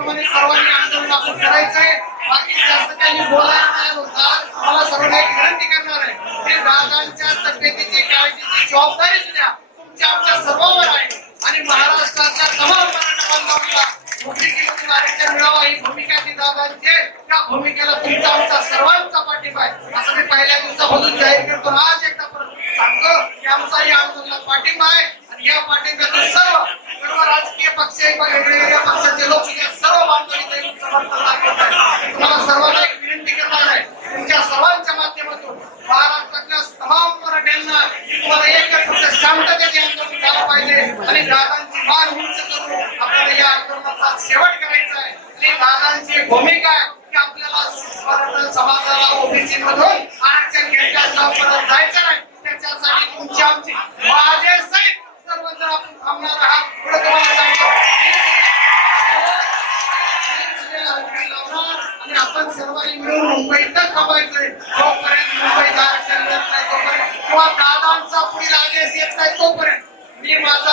सर्वांनी आंदोलन आपण करायचंय. बाकी जास्त त्यांनी बोलायला नाही होणार मला सर्वांना एक विनंती करणार आहे. की दादांच्या तब्येतीची काळजीची जबाबदारी सुद्धा तुमच्या आमच्या सर्वांवर आहे. आणि महाराष्ट्राच्या तमाम मराठा बांधवांना मुख्यमंत्री आरक्षण मिळावा ही भूमिका ती दादांची त्या भूमिकेला तुमचा आमचा सर्वांचा पाठिंबा आहे. असं मी पहिल्या दिवसापासून जाहीर करतो. आज एकदा परत सांगतो की आमचा या आंदोलनात पाठिंबा आहे. आणि या पाठिंब्यातून सर्व सर्व राजकीय पक्ष वेगवेगळ्या पक्षाचे लोक या सर्व बांधवांनी इथे येऊन समर्थन दाखवत आहेत. तुम्हाला सर्वांना एक विनंती करणार आहे तुमच्या सर्वांच्या माध्यमातून महाराष्ट्रातल्या तमाम मराठ्यांना तुम्हाला एकच फक्त शांततेचे आंदोलन झालं पाहिजे आणि दादांची मान उंच करून आपल्याला या आंदोलनाचा शेवट करायचा आहे. आणि दादांची भूमिका की आपल्याला मराठा समाजाला ओबीसी मधून आरक्षण घेतल्याचा परत जायचं नाही. त्याच्यासाठी तुमची आमची माझे सहित सर्वजण आपण थांबणार आहात. पुढे तुम्हाला सांगतो. आणि आपण सर्वांनी मिळून मुंबईतच थांबायचंय. जोपर्यंत मुंबईचा आरक्षण येत नाही तोपर्यंत किंवा दादांचा पुढील आदेश येत नाही तोपर्यंत. मी माझा